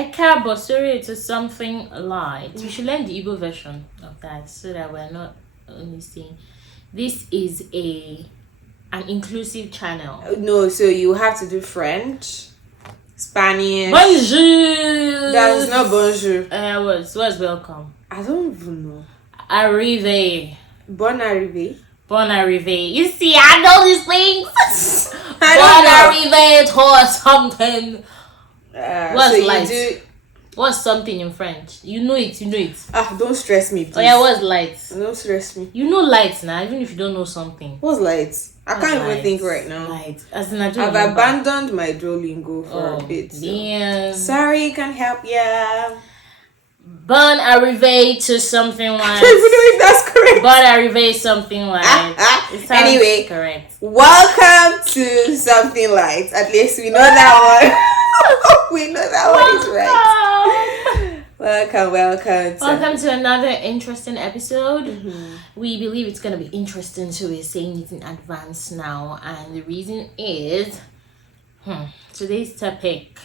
I care, but sorry, it is something light. We should learn the Igbo version of that so that we're not only saying this is an inclusive channel. No, so you have to do French, Spanish. Bonjour. That's not bonjour. What's welcome? I don't even know. Arrive. Bon arrivé. Bon arrivé. You see, I know these things. Bon arrivé or something. What's so light? What's something in French? You know it. Don't stress me, please. Oh yeah, what's light? Don't stress me. You know light now, even if you don't know something. What's light? I can't even think right now. Light. As in, I've abandoned my Duolingo for a bit. So. Damn. Sorry, can't help ya. Bon arrivé to something like. I don't even know if that's correct. Bon arrivé something like. Anyway, correct. Welcome to something light. At least we know that one. We know that one is right. Welcome to another interesting episode. Mm-hmm. We believe it's gonna be interesting, so we're saying it in advance now, and the reason is today's topic.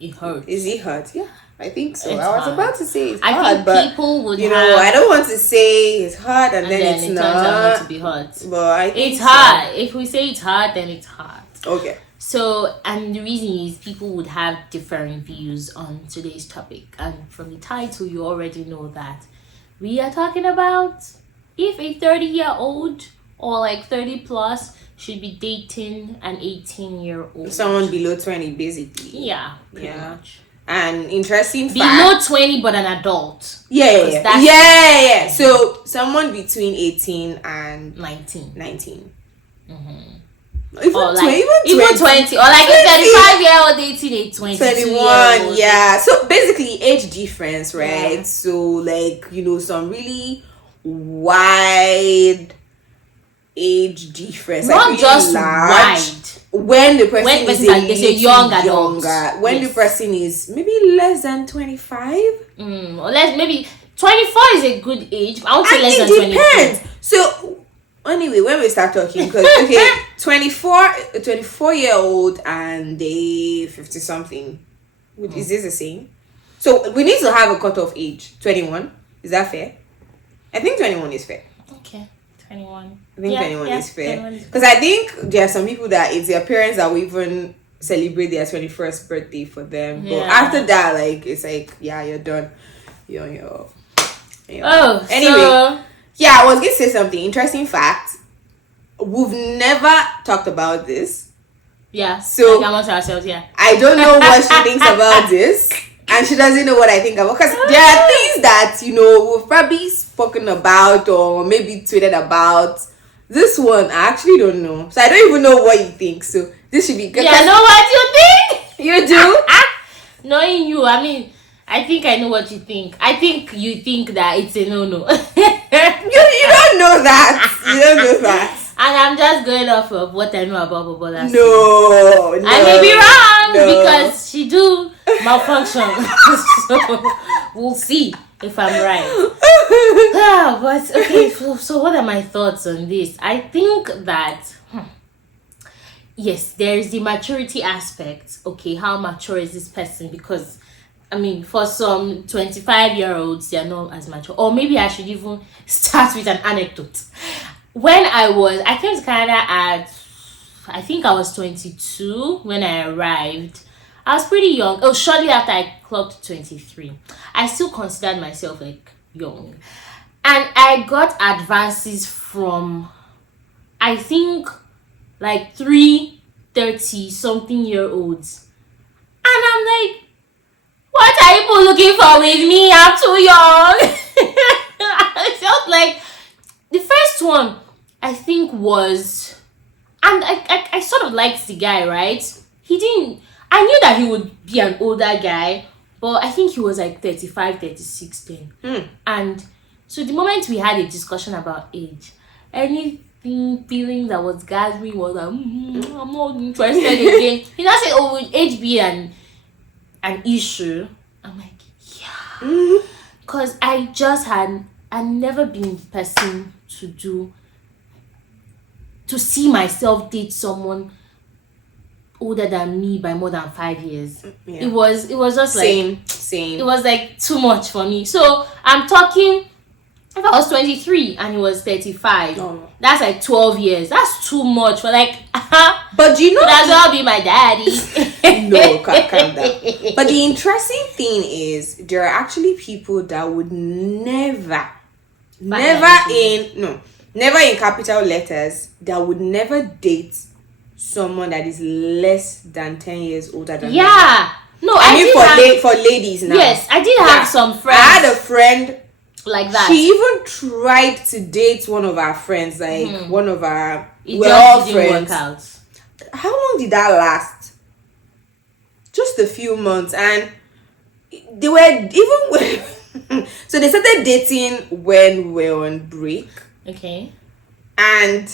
It hurts. Is it hurt? Yeah, I think so. It's I was hard. about to say it's I hard, think but people would I don't want to say it's hard and then it's it not. turns out not to be hard. But I think it's hard. If we say it's hard, then it's hard. Okay. So, and the reason is people would have different views on today's topic. And from the title, you already know that we are talking about if a 30-year-old or like 30 plus should be dating an 18-year-old. Someone below 20, basically. Yeah, pretty much. And interesting below fact. 20, but an adult. Yeah. So, someone between 18 and 19. Mm-hmm. Even 20 or like a 35-year-old dating a 21, yeah. So basically age difference, right? Yeah. So like, some really wide age difference. Not like just large, wide. When the person is a young adult. When the person is maybe less than 25. Or less, maybe 24 is a good age. I won't say less than 25. It depends. So anyway, when we start talking, because 24-year-old and a 50-something, is this the same? So we need to have a cutoff age. 21, is that fair? I think 21 is fair. Okay, 21. I think 21 is fair. Because I think there are some people that it's their parents that will even celebrate their 21st birthday for them. Yeah. But after that, like it's like, yeah, you're done. You're on your. Oh, anyway. So... Yeah, I was going to say something. Interesting fact. We've never talked about this. Yeah. So, like amongst ourselves, yeah. I don't know what she thinks about this. And she doesn't know what I think about. Because there are things that, we've probably spoken about or maybe tweeted about. This one, I actually don't know. So, I don't even know what you think. So, this should be good. Yeah, I know what you think. You do? Knowing you, I mean... I think I know what you think. I think you think that it's a no-no. You don't know that. You don't know that. And I'm just going off of what I know about Bobola. No. I may be wrong because she do malfunction. So we'll see if I'm right. But okay, so what are my thoughts on this? I think that yes, there is the maturity aspect. Okay, how mature is this person? Because I mean, for some 25-year-olds, they're not as mature. Or maybe I should even start with an anecdote. When I came to Canada I think I was 22 when I arrived. I was pretty young. Oh, shortly after I clocked 23. I still considered myself like young. And I got advances from, I think, like 30-something-year-olds. And I'm like, what are you looking for with me? I'm too young. I felt like the first one, I think, was, and I sort of liked the guy, right? I knew that he would be an older guy, but I think he was like 35, 36 then. And so the moment we had a discussion about age, feeling that was gathering was like, I'm not interested again. He now said, oh, would age be an issue? I'm like, yeah, because I'd never been the person to see myself date someone older than me by more than 5 years. Yeah. It was just like same. it was like too much for me. So I'm talking, if I was 23 and he was 35, that's like 12 years. That's too much for like. But you know, that's well be my daddy. No, calm down. But the interesting thing is, there are actually people that would never in capital letters, that would never date someone that is less than 10 years older than them. Yeah. No, I mean for ladies now. Yes, I did have some friends. I had a friend like that. She even tried to date one of our friends, like one of our we're all friends. Work out. How long did that last? Just a few months, and they were even when so they started dating when we were on break. Okay. And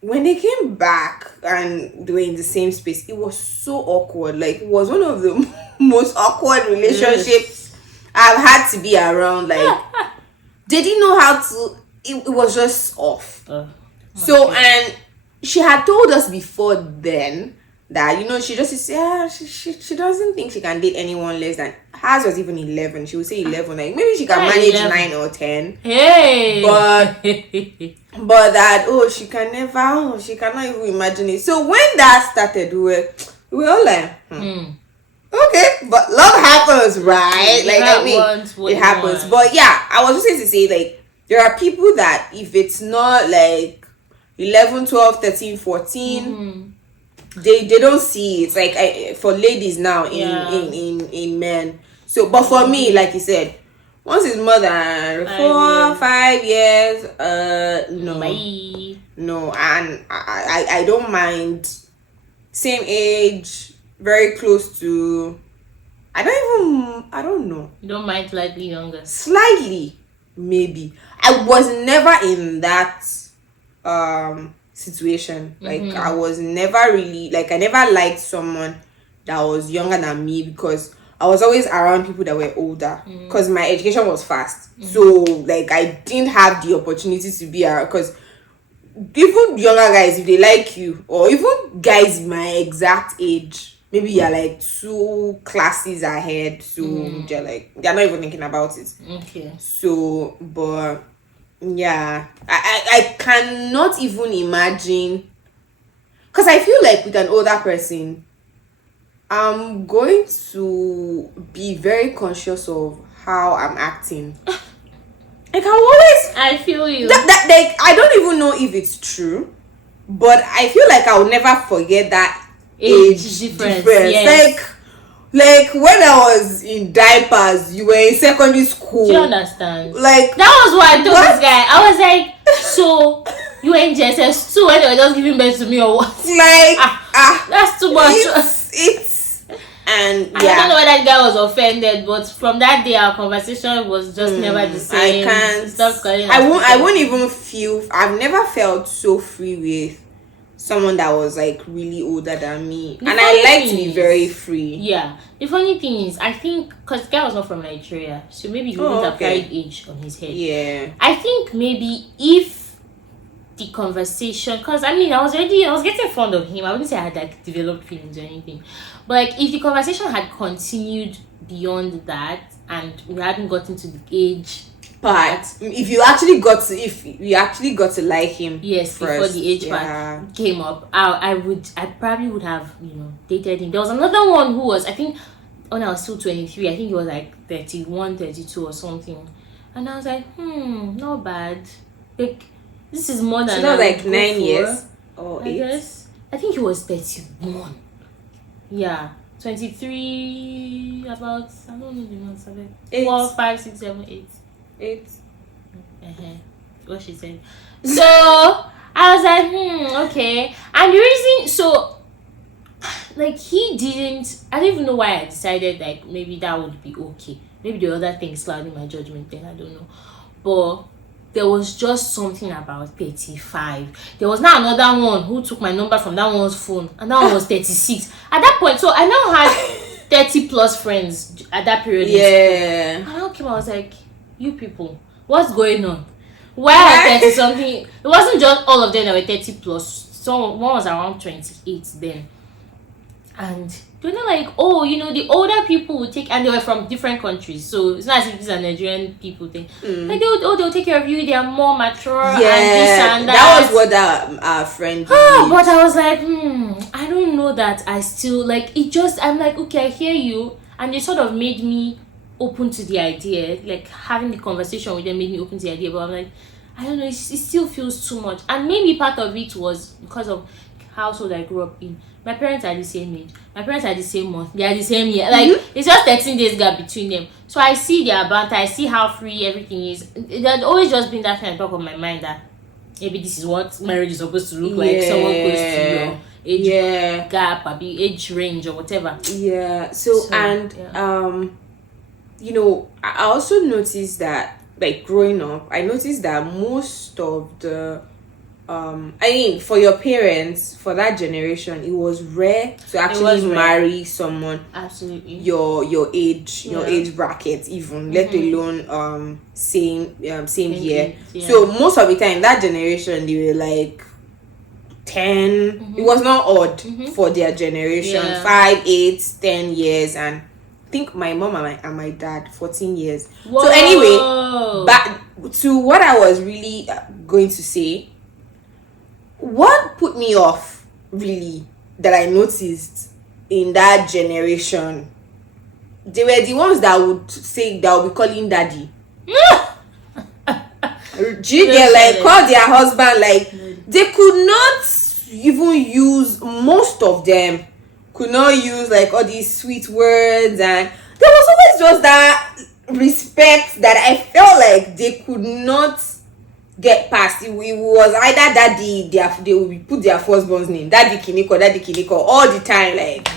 when they came back and they were in the same space, it was so awkward. Like, it was one of the most awkward relationships I've had to be around. Like, they didn't know how to. It was just off. So, and she had told us before then that, you know, she just said, she doesn't think she can date anyone less than, hers was even 11. She would say 11, like maybe she can manage 11. 9 or 10. Hey, but that she cannot even imagine it. So when that started, we were all like, okay, but love happens, right? Like, I mean, it happens. But yeah, I was just going to say, like, there are people that if it's not like 11, 12, 13, 14, they don't see it. It's like for ladies now in men. So, but for me, like you said, once it's more than 5 years, no, and I don't mind. Same age, very close to. I don't know. You don't mind slightly younger? Slightly, maybe. I was never in that situation. Like, I was never really, like, I never liked someone that was younger than me, because I was always around people that were older, because my education was fast. So, like, I didn't have the opportunity to be around, because even younger guys, if they like you, or even guys my exact age, maybe you're like 2 classes ahead, so they're not even thinking about it. Okay. So, but yeah, I cannot even imagine, because I feel like with an older person, I'm going to be very conscious of how I'm acting. Like, I feel you. Like, I don't even know if it's true, but I feel like I'll never forget that age difference. Yes. Like when I was in diapers, you were in secondary school. Do you understand? Like, that was what I told this guy. I was like, so you were in JSS 2 when they were just giving birth to me, or what? Like, that's too much. And I don't know whether that guy was offended, but from that day our conversation was just never the same. I can't. I won't even feel. I've never felt so free with someone that was like really older than me, and I like to be very free. Yeah. The funny thing is, I think because the guy was not from Nigeria, so maybe he wouldn't have carried age on his head. Yeah. I think maybe if the conversation, because I mean I was getting fond of him. I wouldn't say I had like developed feelings or anything, but like if the conversation had continued beyond that and we hadn't gotten to the age part, if you actually got to like him, yes, first, before the age part came up, I probably would have, you know, dated him. There was another one who was, I think when I was still 23, I think he was like 31, 32 or something, and I was like, not bad. Like, this is more than, so that was like 9 years or 8. I guess. I think he was 31. Yeah. 23, about, I don't know the months of it. 4, 5, 6, 7, 8. What she said. So I was like, okay. And the reason, so like he didn't, I don't even know why I decided like maybe that would be okay. Maybe the other things clouding my judgment then, I don't know. But there was just something about 35. There was now another one who took my number from that one's phone, and that one was 36. At that point, so I now had 30 plus friends at that period. Yeah. And I now came, I was like, you people, what's going on? Why are 30 something? It wasn't just all of them that were 30 plus. So one was around 28 then. And they're not like, oh, the older people would take, and they were from different countries, so it's not as if these are Nigerian people thing. Like they'll take care of you. They are more mature and this and that. That was what our friend did. But I was like, I don't know that I still like it. Just I'm like, okay, I hear you, and they sort of made me open to the idea. Like having the conversation with them made me open to the idea. But I'm like, I don't know, it still feels too much, and maybe part of it was because of household I grew up in. My parents are the same age. My parents are the same month. They are the same year. Like it's just 13 days gap between them. So I see their banter. I see how free everything is. It had always just been that kind of talk of my mind that maybe this is what marriage is supposed to look like. Someone close to your age gap, maybe age range or whatever. Yeah. So and I also noticed that, like, growing up, I noticed that most of the for your parents, for that generation, it was rare to actually marry someone absolutely your age, your age bracket, even let alone same year. Yeah. So most of the time, that generation, they were like 10. It was not odd for their generation. 5, 8, 10 years, and I think my mom and my dad 14 years. Whoa. So anyway, back to what I was really going to say. What put me off, really, that I noticed in that generation, they were the ones that would say, that would be calling daddy. Do you get, like, call their husband, like, they could not even use, most of them could not use, like, all these sweet words, and there was always just that respect that I felt like they could not get past. It was either daddy, they would put their firstborn's name, daddy Kiniko all the time, like,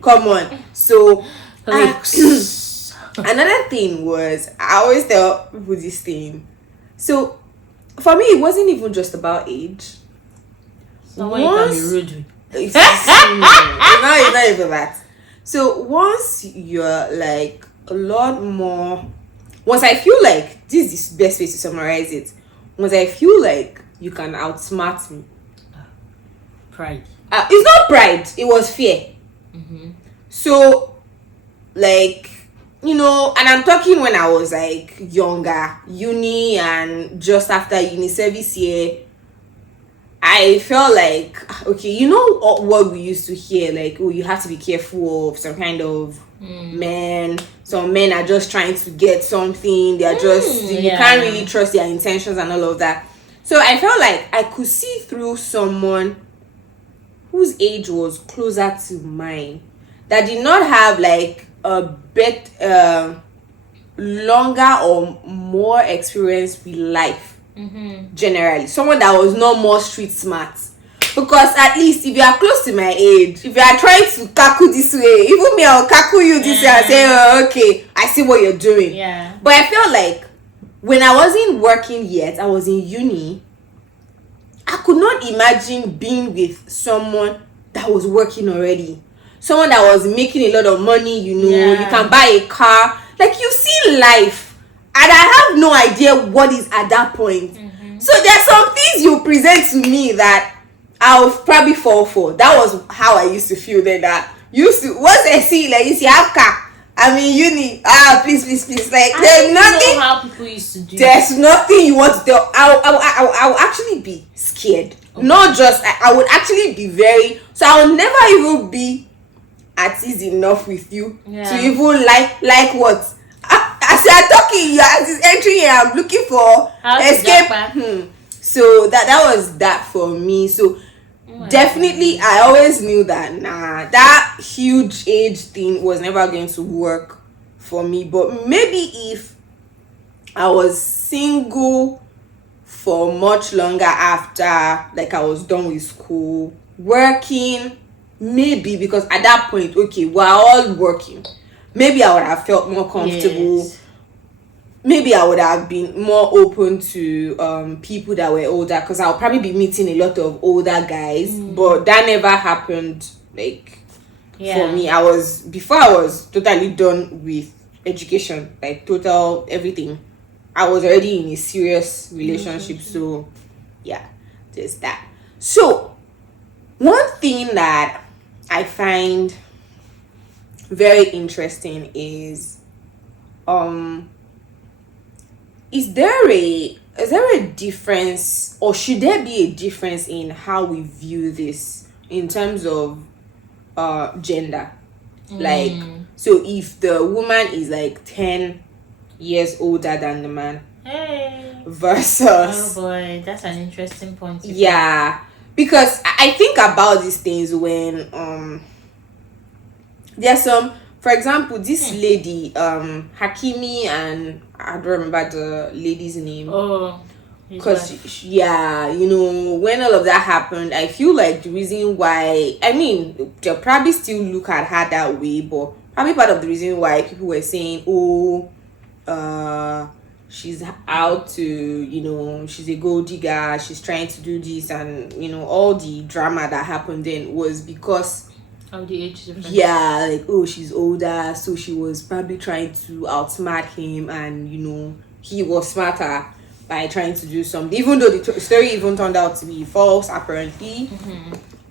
come on. So another thing was, I always tell people this thing. So for me, it wasn't even just about age. Someone you can be rude. It's not even that. So once you're like a lot more, once I feel like, this is the best way to summarize it, once I feel like you can outsmart me. Pride. It's not pride, it was fear. So, like, and I'm talking when I was like younger, uni and just after uni service year, I felt like, okay, what we used to hear, like, oh, you have to be careful of some kind of men. Some men are just trying to get something. They are you can't really trust their intentions and all of that. So I felt like I could see through someone whose age was closer to mine, that did not have like a bit longer or more experience with life. Generally, someone that was not more street smart, because at least if you are close to my age, if you are trying to kaku this way, even me, I'll kaku you this way and say, oh, okay, I see what you're doing. But I felt like when I wasn't working yet, I was in uni, I could not imagine being with someone that was working already, someone that was making a lot of money. You can buy a car, like, you see life. And I have no idea what is at that point. So there are some things you present to me that I'll probably fall for. That was how I used to feel then. That once I see, like, you see, have car, I mean, uni, please. Like, there's nothing. Know how people used to do. There's nothing you want to tell. I'll actually be scared. Okay. Not just, I would actually be very. So I will never even be at ease enough with you to even like what. As you are talking, you are entering here, I'm looking for escape. So that was that for me. So definitely, I always knew that that huge age thing was never going to work for me. But maybe if I was single for much longer after, like, I was done with school, working, maybe, because at that point, okay, we're all working. Maybe I would have felt more comfortable. Yes. Maybe I would have been more open to people that were older, because I'll probably be meeting a lot of older guys. But that never happened. Like, for me, before I was totally done with education, like total everything, I was already in a serious relationship. So yeah, there's that. So one thing that I find very interesting is is there a difference, or should there be a difference in how we view this in terms of gender? Like, so if the woman is like 10 years older than the man, versus, oh boy, that's an interesting point. Yeah, because I think about these things when there's some, for example, this lady Hakimi, and I don't remember the lady's name. Oh, because yeah, you know, when all of that happened, I feel like the reason why, I mean, they'll probably still look at her that way, but probably part of the reason why people were saying, oh, she's out to, you know, she's a gold digger, she's trying to do this, and you know, all the drama that happened then was because of the age difference. Yeah, like, oh, she's older, so she was probably trying to outsmart him, and you know, he was smarter by trying to do something, even though the story even turned out to be false. Apparently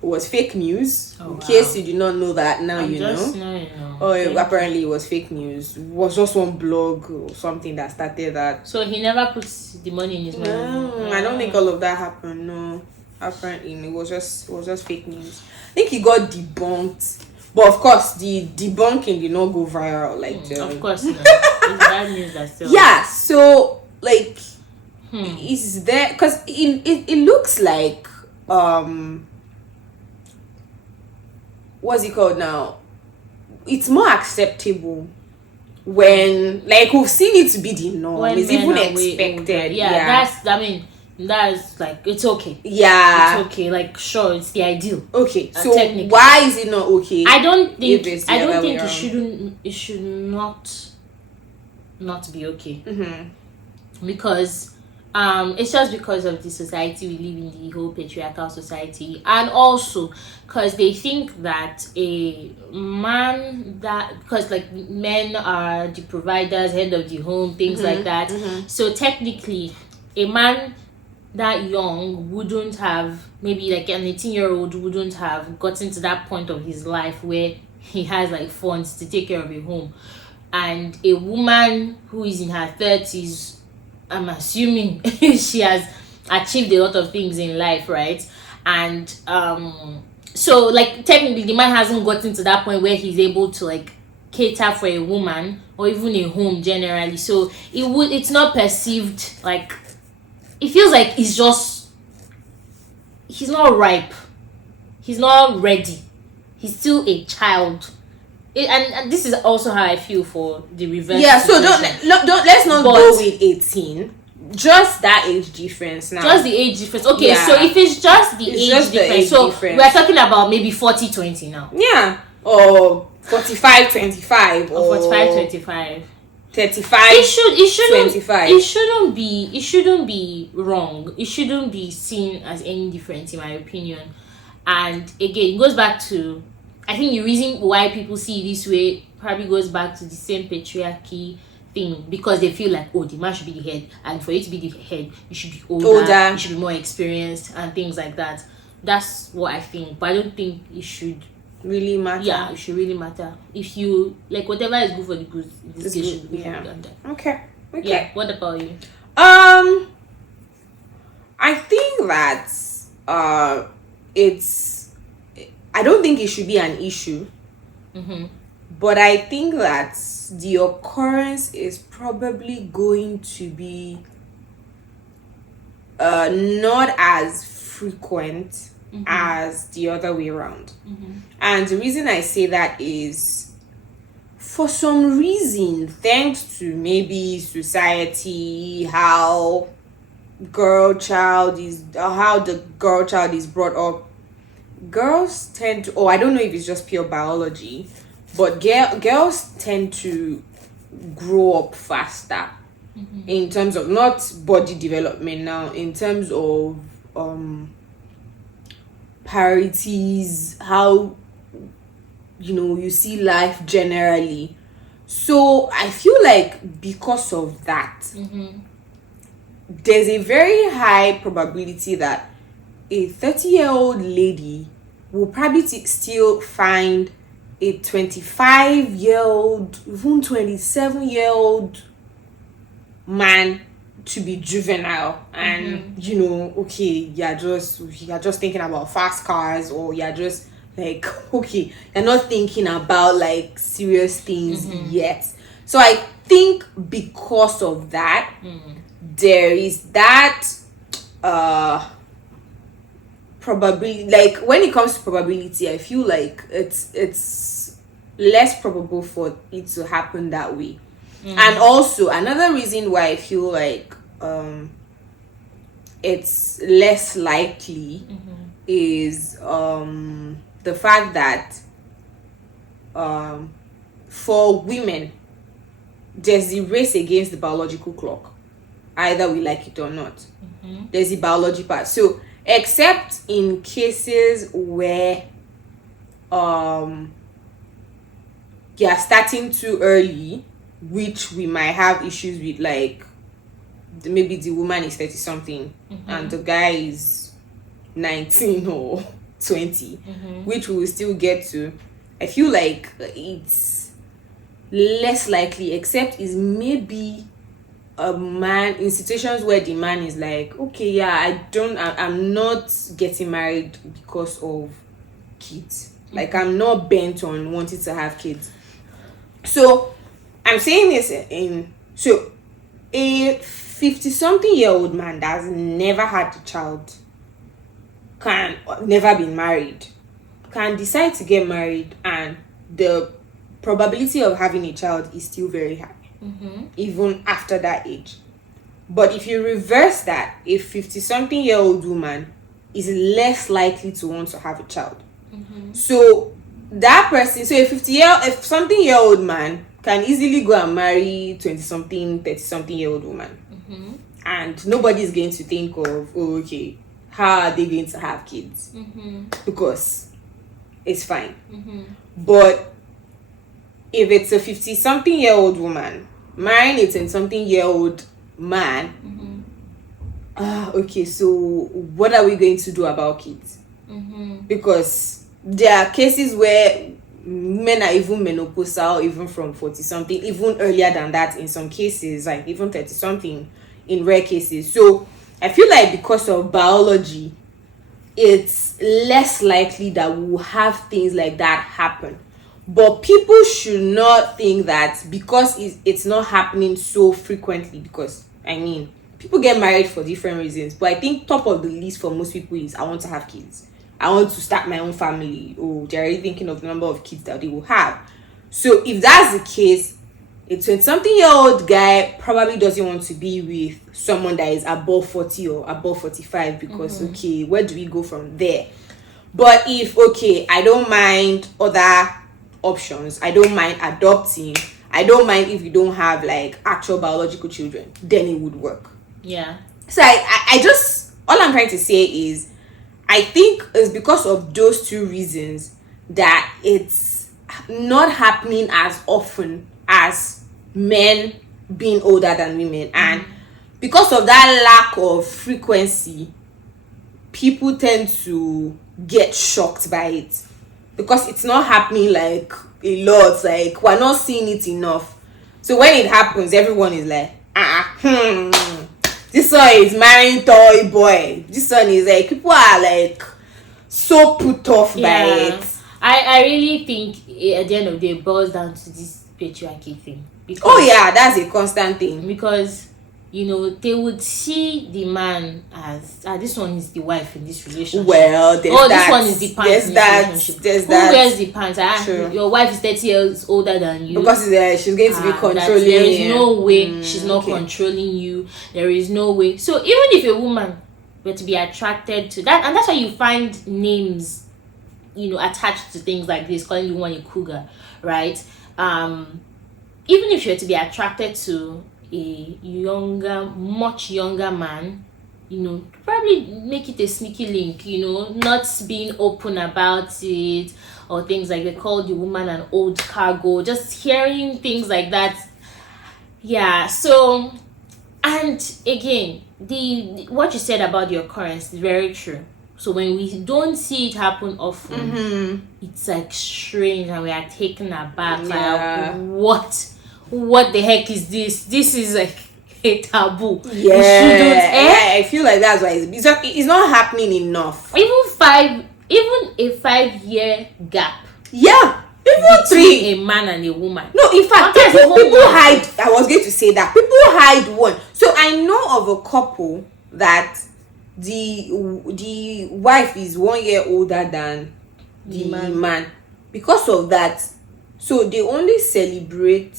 it was fake news. In case you did not know that, now you know. Oh, apparently it was fake news. It was just one blog or something that started that. So he never puts the money in his money. No, I don't think all of that happened. No, apparently it was just fake news. I think he got debunked, but of course the debunking did not go viral. Like of course not. It's bad news that still. Yeah, so like, is there, because it looks like what's it called now? It's more acceptable when, like, we've seen it to be the norm. When it's even expected. That's like, it's okay. Yeah, it's okay. Like, sure, it's the ideal. Okay, so why is it not okay? I don't think it should not be okay. Because it's just because of the society we live in, the whole patriarchal society, and also because they think that a man, that because like men are the providers, head of the home, things like that. So technically, a man that young wouldn't have, maybe like an 18-year-old wouldn't have gotten to that point of his life where he has like funds to take care of a home. And a woman who is in her 30s, I'm assuming she has achieved a lot of things in life, right? And so like technically the man hasn't gotten to that point where he's able to like cater for a woman or even a home generally. So it's not perceived like, it feels like he's not ripe, he's not ready, he's still a child. And this is also how I feel for the reverse. Yeah, so let's not go with 18. Just that age difference now. Just the age difference. Okay, yeah. So if it's just the age difference, so we're talking about maybe 40-20 now. Yeah. Or 45-25 or 45-25. 35. It shouldn't be wrong. It shouldn't be seen as any different, in my opinion. And again, it goes back to, I think the reason why people see it this way probably goes back to the same patriarchy thing, because they feel like, oh, the man should be the head, and for you to be the head, you should be older. You should be more experienced and things like that. That's what I think, but I don't think it should really matter. Yeah, it should really matter. If you like, whatever is good for the goose, this case should be good. Okay. Yeah. What about you? I think that I don't think it should be an issue. But I think that the occurrence is probably going to be not as frequent as the other way around. And the reason I say that is, for some reason, thanks to maybe society, how the girl child is brought up, girls tend to, I don't know if it's just pure biology, but girls tend to grow up faster in terms of not body development now, in terms of priorities, how you see life generally. So I feel like because of that, there's a very high probability that a 30-year-old lady will probably still find a 25-year-old, even 27-year-old man to be juvenile and okay, you're just thinking about fast cars, or you're just like, okay, you're not thinking about like serious things yet. So I think because of that, there is that probably, like, when it comes to probability, I feel like it's less probable for it to happen that way. And also another reason why I feel like it's less likely is the fact that for women, there's the race against the biological clock, either we like it or not. There's the biology part. So except in cases where you're starting too early, which we might have issues with, like maybe the woman is 30 something and the guy is 19 or 20, which we will still get to. I feel like it's less likely, except is maybe a man in situations where the man is like, okay, yeah, I'm not getting married because of kids. Like, I'm not bent on wanting to have kids. So I'm saying this so a 50-something-year-old man that has never had a child, can never been married, can decide to get married, and the probability of having a child is still very high, even after that age. But if you reverse that, a 50-something-year-old woman is less likely to want to have a child. So that person, so a 50-something-year-old man can easily go and marry 20-something, 30-something-year-old woman. And nobody is going to think of, oh, okay, how are they going to have kids? Because it's fine. But if it's a 50-something-year-old woman marrying a 10-something-year-old man, okay, so what are we going to do about kids? Because there are cases where men are even menopausal, even from 40-something, even earlier than that in some cases, like even 30-something in rare cases. So I feel like because of biology, it's less likely that we will have things like that happen. But people should not think that because it's not happening so frequently, because I mean, people get married for different reasons, but I think top of the list for most people is, I want to have kids, I want to start my own family, or they're already thinking of the number of kids that they will have. So if that's the case, a 20-something-year-old guy probably doesn't want to be with someone that is above 40 or above 45, because okay, where do we go from there? But if, okay, I don't mind other options, I don't mind adopting, I don't mind if you don't have like actual biological children, then it would work. Yeah. So I just, all I'm trying to say is, I think it's because of those two reasons that it's not happening as often as men being older than women. And because of that lack of frequency, people tend to get shocked by it, because it's not happening like a lot, like we're not seeing it enough. So when it happens, everyone is like, this one is marrying toy boy, this one is like, people are like so put off by it. I really think at the end of the day it boils down to this patriarchy thing. Because, that's a constant thing. Because they would see the man as this one is the wife in this relationship. Well, this one is the pants in this relationship. Who wears the pants? Your wife is 30 years older than you. Because she's going to be controlling. There is no way she's not controlling you. There is no way. So even if a woman were to be attracted to that, and that's why you find names, attached to things like this, calling the woman a cougar, right? Even if you were to be attracted to a much younger man, probably make it a sneaky link, not being open about it, or things like they call the woman an old cargo, just hearing things like that. Yeah. So, and again, the what you said about the occurrence is very true. So when we don't see it happen often, it's like strange and we are taken aback. Yeah. Like, what the heck is this? This is like a taboo. Yeah, We shouldn't, I feel like that's why it's not happening enough. Even a 5-year gap. Yeah, even between 3. a man and a woman. No, in fact, Sometimes people the whole hide. I was going to say that people hide one. So I know of a couple that the wife is 1 year older than the man. Because of that, so they only celebrate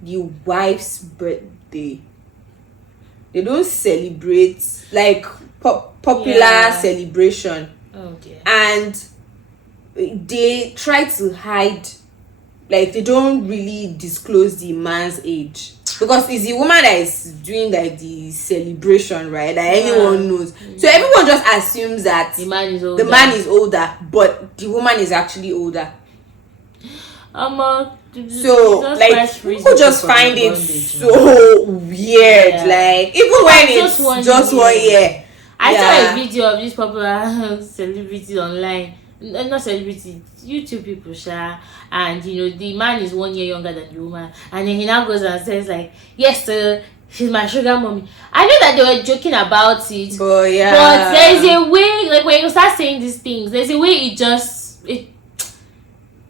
the wife's birthday. They don't celebrate like popular celebration. Oh dear. And they try to hide, like they don't really disclose the man's age, because it's the woman that is doing like the celebration, right? That anyone knows. So everyone just assumes that the man is older, but the woman is actually older. So like people just find it so weird. Like even when it's just 1 year. I saw a video of this popular celebrity online. Not celebrity, YouTube people, and the man is 1 year younger than the woman, and then he now goes and says like, yes, she's my sugar mommy. I know that they were joking about it, but there's a way, like when you start saying these things, there's a way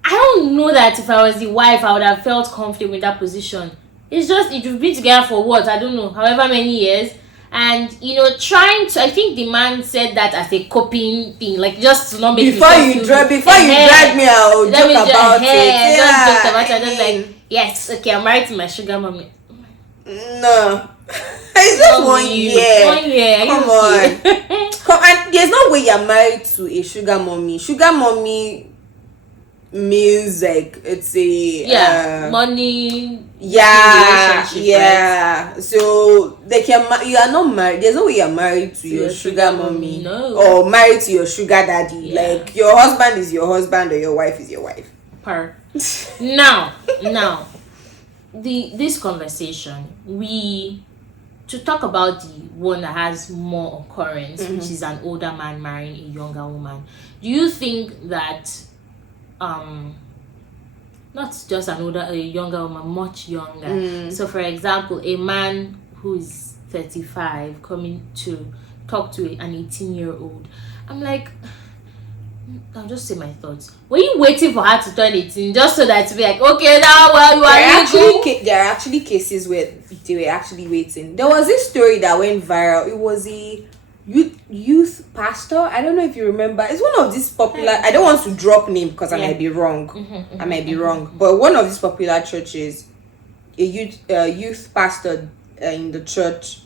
I don't know that if I was the wife I would have felt comfortable in that position. It's just you've been together for what, I don't know, however many years. And trying to, I think the man said that as a coping thing, like just to not make before you drag me, I'll joke about it. Just joke about it. Just like, yes, okay, I'm married to my sugar mommy. No, it's just 1 year. 1 year. Come on, and there's no way you're married to a sugar mommy. Sugar mommy means like it's a money. Yeah. So you are not married. There's no way you're married to your sugar mommy, or married to your sugar daddy. Like your husband is your husband or your wife is your wife. Now, this conversation, to talk about the one that has more occurrence, which is an older man marrying a younger woman. Do you think that not just a younger woman, much younger? So for example, a man who is 35 coming to talk to an 18-year-old, I'm like, I'll just say my thoughts. Were you waiting for her to turn 18 just so that to be like, okay, now you are legal? There are actually cases where they were actually waiting. There was this story that went viral. It was a youth pastor. I don't know if you remember. It's one of these popular. I don't want to drop name because I might be wrong. I might be wrong. But one of these popular churches, a youth pastor in the church,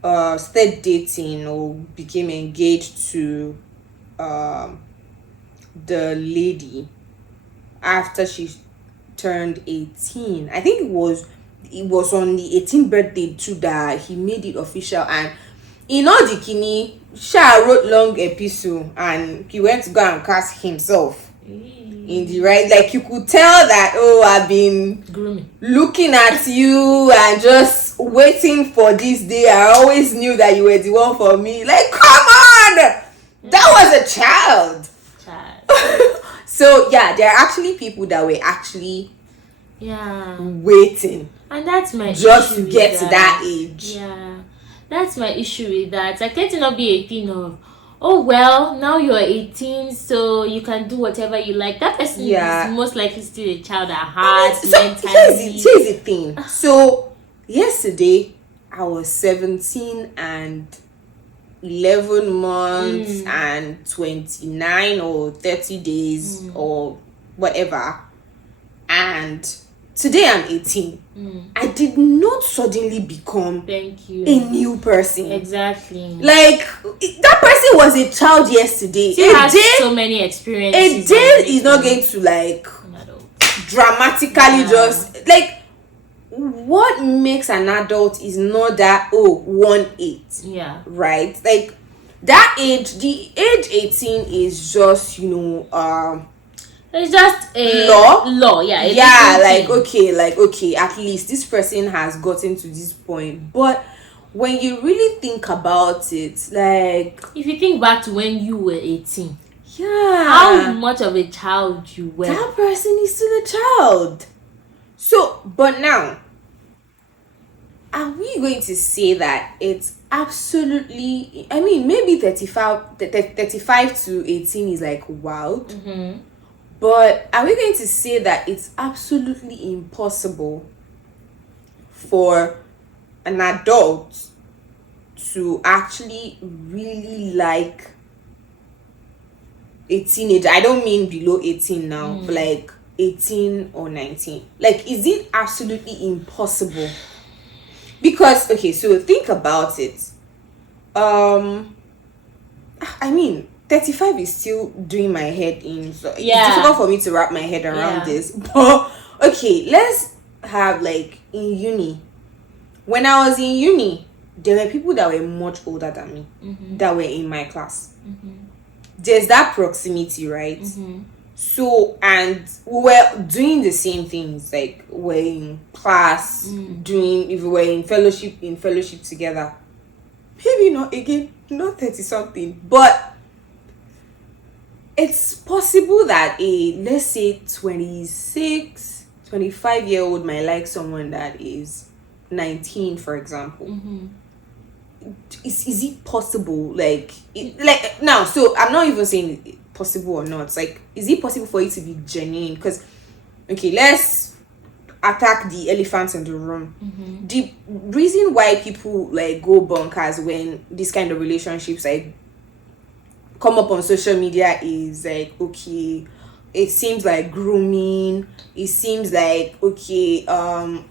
started dating or became engaged to the lady after she turned 18. I think it was on the 18th birthday too that he made it official, and in all the kini, Sha wrote long epistle and he went to go and cast himself in the right. Like you could tell that, I've been looking at you and just waiting for this day. I always knew that you were the one for me. Like, come on! That was a child. So yeah, there are actually people that were actually waiting. And that's my just to get to that age. Yeah. That's my issue with that. Like, let it not be a thing of, oh well, now you're 18, so you can do whatever you like. That person is most likely still a child at heart. Here's the thing. So yesterday I was 17 and 11 months and 29 or 30 days or whatever, and today I'm 18. I did not suddenly become a new person. Exactly. Like that person was a child yesterday. She has so many experiences. A day is not going to like dramatically just like what makes an adult is not that 1-8. Yeah. Right? Like that age, the age 18 is just, it's just a law, yeah. Like okay, at least this person has gotten to this point. But when you really think about it, like, If you think back to when you were 18, yeah, how much of a child you were. that person is still a child. So, but now, are we going to say that it's absolutely, I mean, maybe 35 to 18 is like wild, but are we going to say that it's absolutely impossible for an adult to actually really like a teenager? I don't mean below 18 now, but like 18 or 19. Like, is it absolutely impossible? Because, okay, so think about it. I mean, 35 is still doing my head in, so it's difficult for me to wrap my head around this. But okay, let's have, like, in uni. When I was in uni, there were people that were much older than me that were in my class. There's that proximity, right? So, and we were doing the same things, like we're in class, if we were in fellowship together. Maybe not 30 something, but it's possible that let's say 26, 25-year-old might like someone that is 19, for example. Is it possible? Like now, so I'm not even saying possible or not. It's like, is it possible for it to be genuine? Because, okay, let's attack the elephant in the room. The reason why people like go bonkers when this kind of relationships like come up on social media is like, okay, it seems like grooming. It seems like, okay,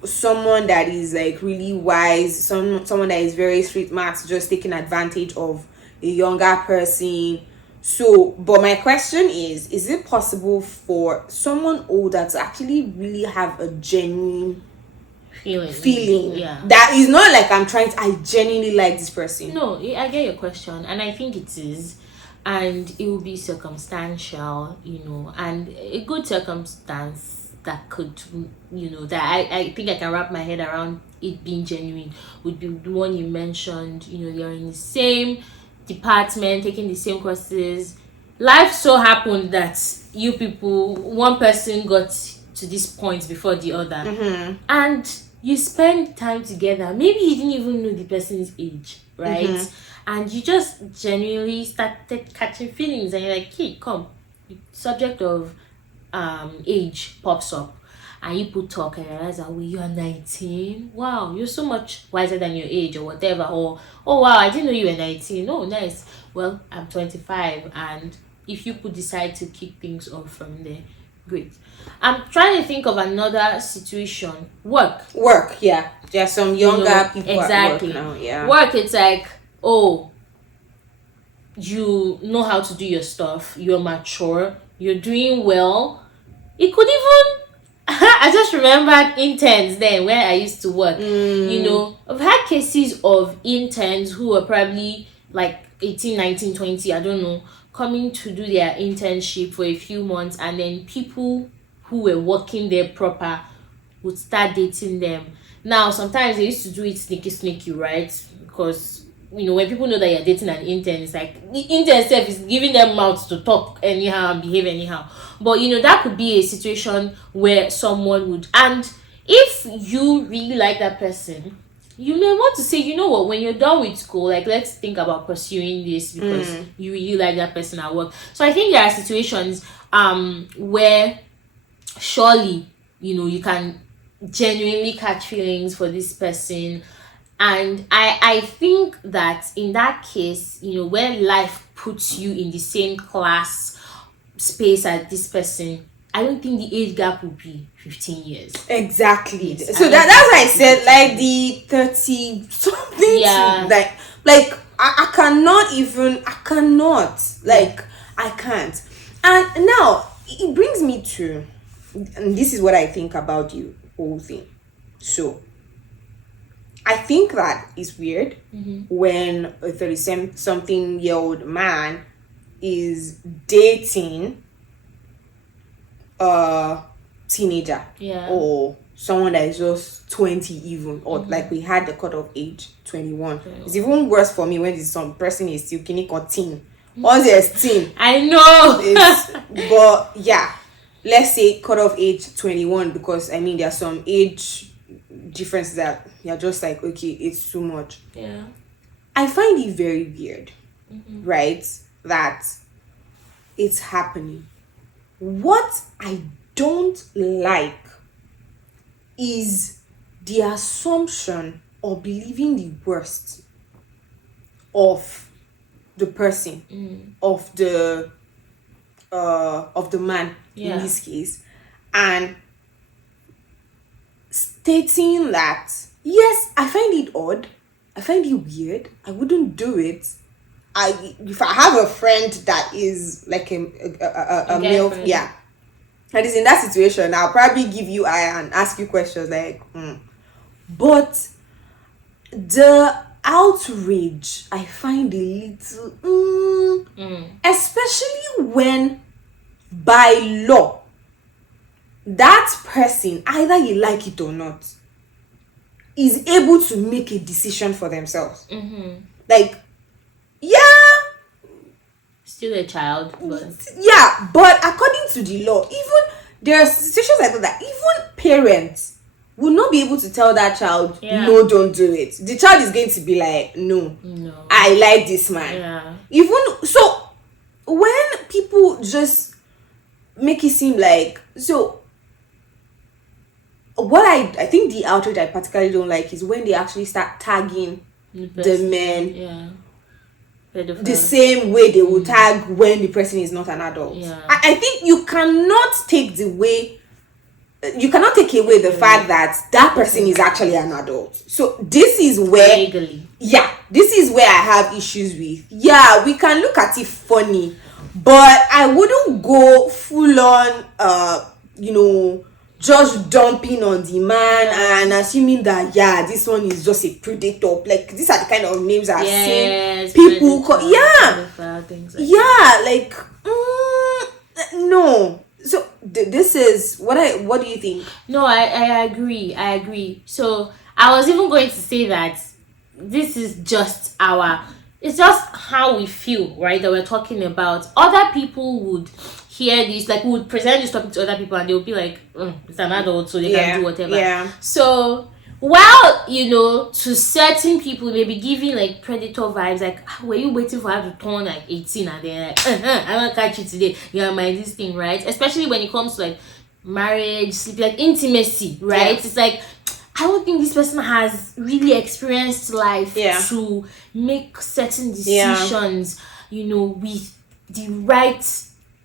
someone that is like really wise, someone that is very street smart, just taking advantage of a younger person. So, but my question is it possible for someone older to actually really have a genuine feeling? Yeah. That is not like I genuinely like this person. No, I get your question, and I think it is. And it will be circumstantial, and a good circumstance that could, that I think I can wrap my head around it being genuine would be the one you mentioned. You're in the same department, taking the same courses. Life so happened that you people, one person got to this point before the other, and you spend time together. Maybe you didn't even know the person's age, right? And you just genuinely started catching feelings, and you're like, hey, come. The subject of age pops up, and you put talk and realize that, you are 19. Wow, you're so much wiser than your age, or whatever. Or, oh wow, I didn't know you were 19. Oh, nice. Well, I'm 25, and if you could decide to kick things off from there, great. I'm trying to think of another situation. Work, yeah. There are some younger people exactly. at work now, yeah. Work, it's like, oh, you know how to do your stuff, you're mature, you're doing well. It could even I just remembered interns then where I used to work. I've had cases of interns who were probably like 18, 19, 20, I don't know, coming to do their internship for a few months, and then people who were working there proper would start dating them. Now, sometimes they used to do it sneaky, right? Because when people know that you're dating an intern, it's like the intern itself is giving them mouths to talk anyhow and behave anyhow. But that could be a situation where someone would, and if you really like that person, you may want to say, you know what, when you're done with school, like, let's think about pursuing this because you really like that person at work. So I think there are situations where surely you can genuinely catch feelings for this person. And I think that in that case, where life puts you in the same class space as this person, I don't think the age gap would be 15 years. Exactly. Yes, so that's why I said like the 30 something. Yeah. Like I cannot. Like, I can't. And now it brings me to, and this is what I think about the whole thing. So I think that is weird when a 30-something-year-old man is dating a teenager, or someone that is just 20 even, or like we had the cutoff age 21. Okay. It's even worse for me when this some person is still clinic or teen. All there's teen. I know. But yeah, let's say cutoff age 21, because I mean there are some age differences that you're just like, okay, it's too much. Yeah. I find it very weird, right, that it's happening. What I don't like is the assumption or believing the worst of the person, of the man in this case, and stating that, yes, I find it odd, I find it weird, I wouldn't do it. If I have a friend that is like a male, friend. yeah, and is in that situation, I'll probably give you eye and ask you questions like, but the outrage I find a little, especially when by law that person, either you like it or not, is able to make a decision for themselves. Like, yeah, Still a child, but yeah, but according to the law, even there are situations like that, even parents will not be able to tell that child, no, don't do it. The child is going to be like, no, I like this man. Yeah. Even so, when people just make it seem like, so what I think the outrage I particularly don't like is when they actually start tagging the men the same way they will tag when the person is not an adult. I think you cannot take away the fact that person is actually an adult. So this is where legally, this is where I have issues with. Yeah, we can look at it funny, but I wouldn't go full on just dumping on the man and assuming that this one is just a predator. Like, these are the kind of names I've seen people call. No. So this is what do you think? No, I agree. So I was even going to say that this is just it's just how we feel, right, that we're talking about. Other people would hear this, like, we would present this topic to other people and they would be like, it's an adult, so they can do whatever. So while to certain people maybe giving like predator vibes, like, were you waiting for her to turn like 18 and then like, I won't catch you today, this thing, right? Especially when it comes to like marriage, sleep, like intimacy, right? It's like, I don't think this person has really experienced life to make certain decisions, with the right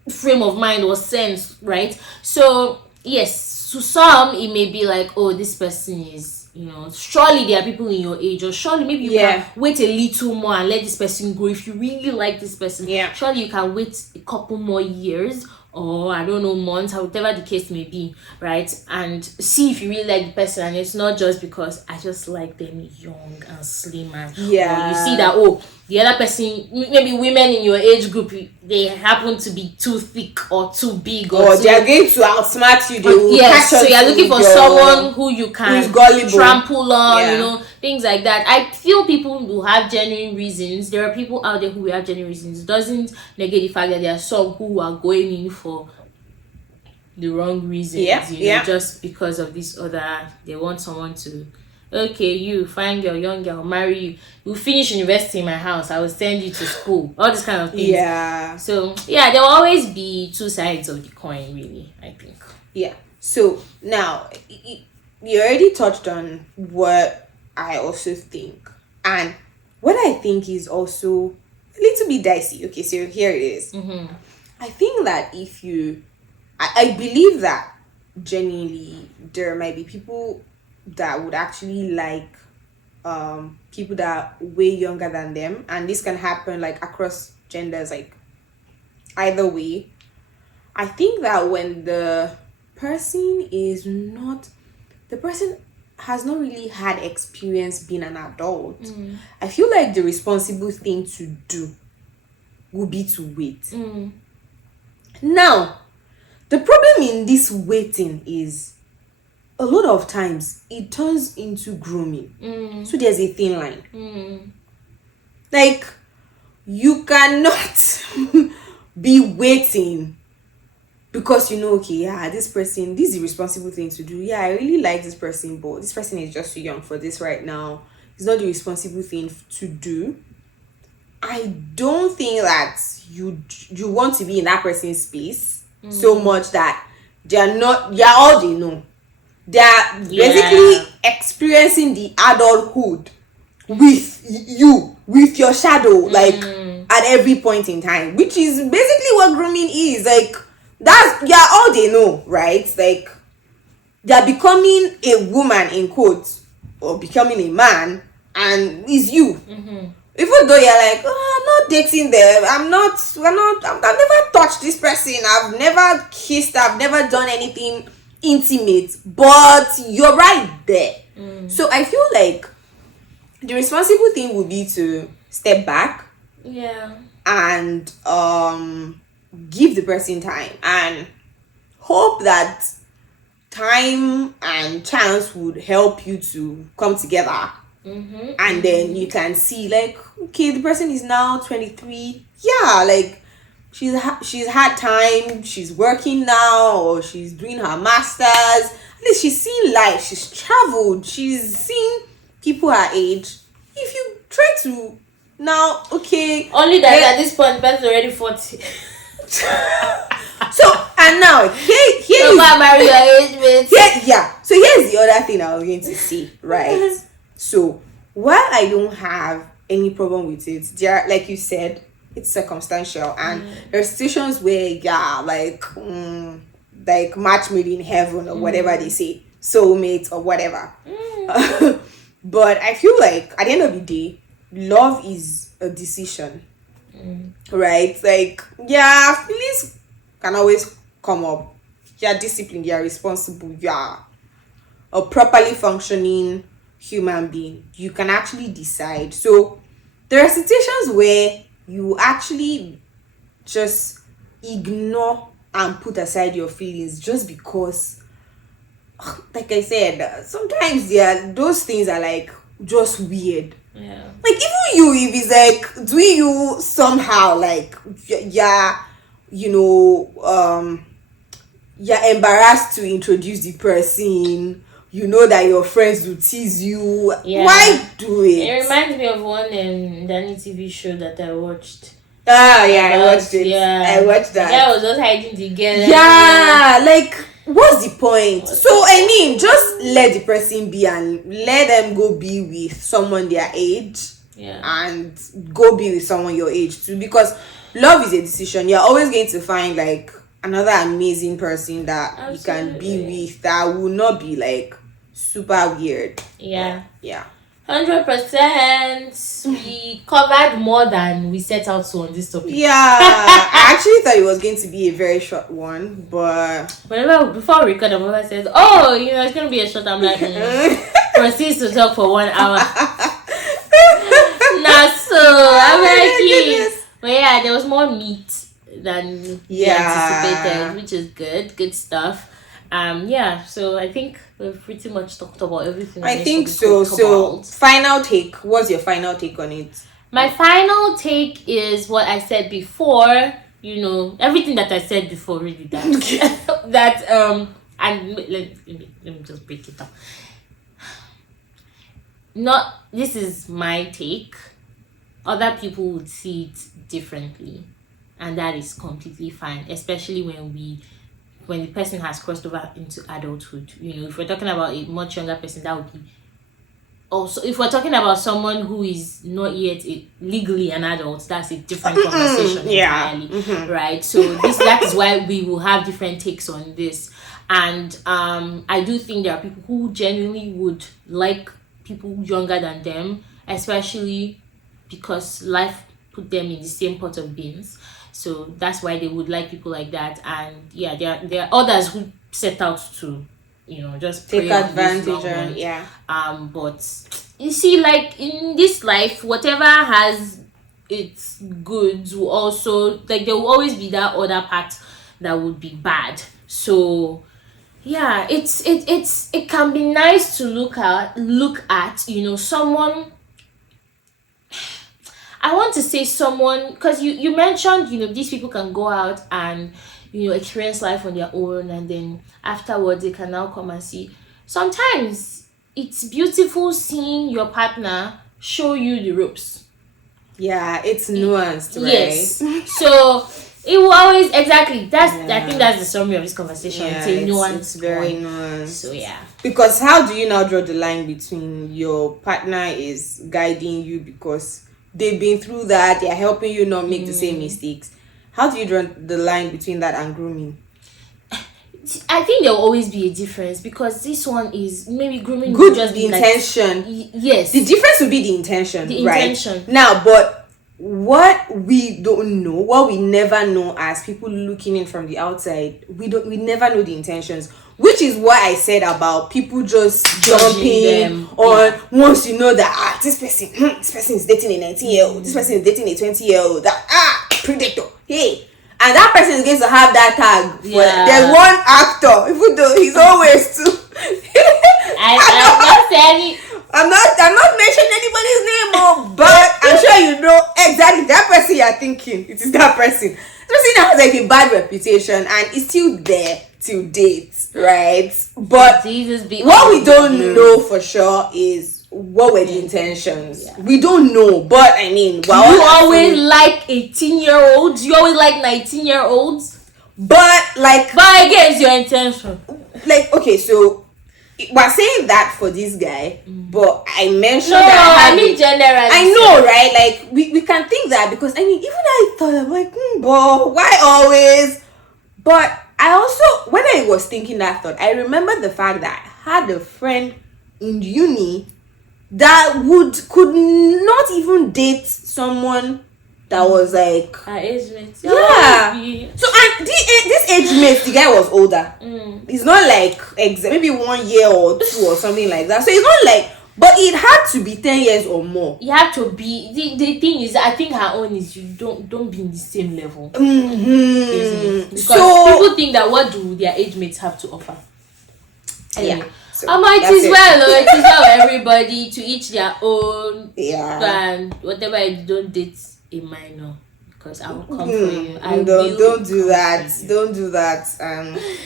frame of mind or sense, right? So yes, to some it may be like, oh, this person is, surely there are people in your age, or surely maybe you can wait a little more and let this person go. If you really like this person, surely you can wait a couple more years, or I don't know, months, whatever the case may be, right? And see if you really like the person, and it's not just because I just like them young and slim, and or you see that, oh, the other person, maybe women in your age group, they happen to be too thick or too big, or they're going to outsmart you. They will catch so you're looking for someone who you can trample on, things like that. I feel people who have genuine reasons. There are people out there who have genuine reasons. It doesn't negate the fact that there are some who are going in for the wrong reasons, just because of this other, they want someone to, okay, you fine girl, young girl, marry you, you finish university in my house, I will send you to school, all these kind of things. So there will always be two sides of the coin, really, I think. So now you already touched on what I also think, and what I think is also a little bit dicey. Okay, so here it is. I think that if you I believe that genuinely there might be people that would actually like people that are way younger than them, and this can happen like across genders, like either way. I think that when the person has not really had experience being an adult, I feel like the responsible thing to do would be to wait. Now, the problem in this waiting is a lot of times it turns into grooming. So there's a thin line. Like, you cannot be waiting because you know, okay, yeah, this is a responsible thing to do. Yeah, I really like this person, but this person is just too young for this right now. It's not the responsible thing to do. I don't think that you want to be in that person's space so much that they're all they know. They're basically experiencing the adulthood with you, with your shadow, like at every point in time, which is basically what grooming is. Like, that's all they know, right? Like, they're becoming a woman in quotes or becoming a man, and it's you. Even though you're like, oh, I'm not dating them, I've never touched this person, I've never kissed, I've never done anything intimate, but you're right there. So I feel like the responsible thing would be to step back, and give the person time and hope that time and chance would help you to come together. And then you can see, like, okay, the person is now 23. Yeah, like, she's had time, she's working now, or she's doing her masters. At least she's seen life, she's traveled, she's seen people her age. If you try to now, okay, only that at this point the person's already 40. So, and now here so is marry your age mate. So here's the other thing I was going to say, right? So, while I don't have any problem with it, there, like you said, it's circumstantial, and there are situations where, like match made in heaven or whatever they say, soulmate or whatever. But I feel like at the end of the day, love is a decision, right? Like, feelings can always come up. You're disciplined, you're responsible, you're a properly functioning human being. You can actually decide. So there are situations where you actually just ignore and put aside your feelings just because, like I said, sometimes those things are like just weird. Like, even you, if it's like doing you somehow, like, you're embarrassed to introduce the person, you know that your friends will tease you. Why do it? It reminds me of one Danny TV show that I watched. I watched it. I watched that. Yeah, I was just hiding together. Like, what's the point? So, I mean, just let the person be and let them go be with someone their age. And go be with someone your age too, because love is a decision. You're always going to find like another amazing person that you can be with that will not be like super weird. 100%. We covered more than we set out to on this topic. I actually thought it was going to be a very short one, but before we record, the mother says, "Oh, it's going to be a short." I'm like, proceeds to talk for 1 hour. I'm like, but there was more meat than we anticipated, which is good stuff. So I think we've pretty much talked about everything. I think so. So, final take. What's your final take on it? My final take is what I said before. Everything that I said before, really. That and let me just break it down. This is my take. Other people would see it differently, and that is completely fine, especially when the person has crossed over into adulthood. If we're talking about a much younger person, that would be also, if we're talking about someone who is not yet legally an adult, that's a different conversation entirely, right? So that is why we will have different takes on this. And I do think there are people who genuinely would like people younger than them, especially because life put them in the same pot of beans. So that's why they would like people like that. And there are others who set out to, just take advantage of, but you see, like, in this life, whatever has its goods will also, like, there will always be that other part that would be bad. So Yeah, it can be nice to look at, someone. I want to say someone, because you mentioned, these people can go out and, experience life on their own, and then afterwards they can now come and see. Sometimes it's beautiful seeing your partner show you the ropes. Yeah, it's nuanced, right? Yes. So it will always, exactly. I think that's the summary of this conversation. Yeah, It's a nuanced it's very one. nuanced. So yeah. Because how do you now draw the line between your partner is guiding you because they've been through that, they're helping you not make the same mistakes? How do you draw the line between that and grooming? I think there will always be a difference, because this one is maybe grooming. Good, will just the be intention. Yes. The difference would be the intention, The right? intention. Now, but what we don't know, what we never know as people looking in from the outside, we never know the intentions. Which is what I said about people just jumping them. on once you know that this person is dating a 19-year-old, this person is dating a 20-year-old, that predator. Hey. And that person is going to have that tag. Yeah. There's one actor, even though he's always too. I'm not saying. I'm not mentioning anybody's name, but I'm sure you know exactly that person you're thinking. It is that person. This person has like a bad reputation and is still there till date, right? But what we don't know for sure is what were the intentions. Yeah. We don't know, but I mean, you always like 18-year-olds. You always like 19-year-olds. But again, it's your intention. Like, okay, so we're saying that for this guy, but I mentioned generally. I know, right? Like we can think that, because I mean, even I thought, I'm like, but why always? But I also, when I was thinking that thought, I remember the fact that I had a friend in uni that could not even date someone that was like her age mate. Yeah. So and this age mate, the guy was older. It's not like maybe 1 year or 2 or something like that. So it's not like, but it had to be 10 years or more. You have to be. The thing is, I think her own is you don't be in the same level. Because people think that what do their age mates have to offer? Anyway. Yeah. So it is well, everybody, to each their own. Yeah. And whatever, you don't date a minor, because I will come for you. Don't do that. Don't do that.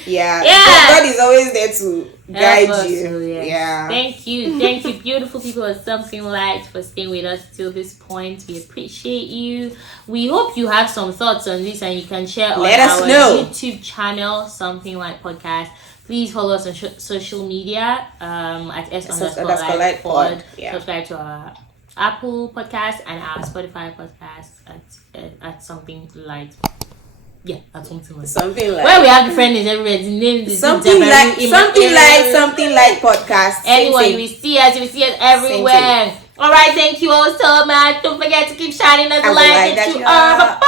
Yeah. God is always there to guide you. Yeah. Thank you, beautiful people of Something Light, for staying with us till this point. We appreciate you. We hope you have some thoughts on this, and you can share on our YouTube channel, Something Light Podcast. Please follow us on social media at S_Light. Subscribe to our Apple podcast and our Spotify podcast at Something Light. Yeah, at Something Light. Where we have different names everywhere. The name is Something Light podcast. Anyway, we see us everywhere. All right, thank you all so much. Don't forget to keep shining as the light that you are. Bye.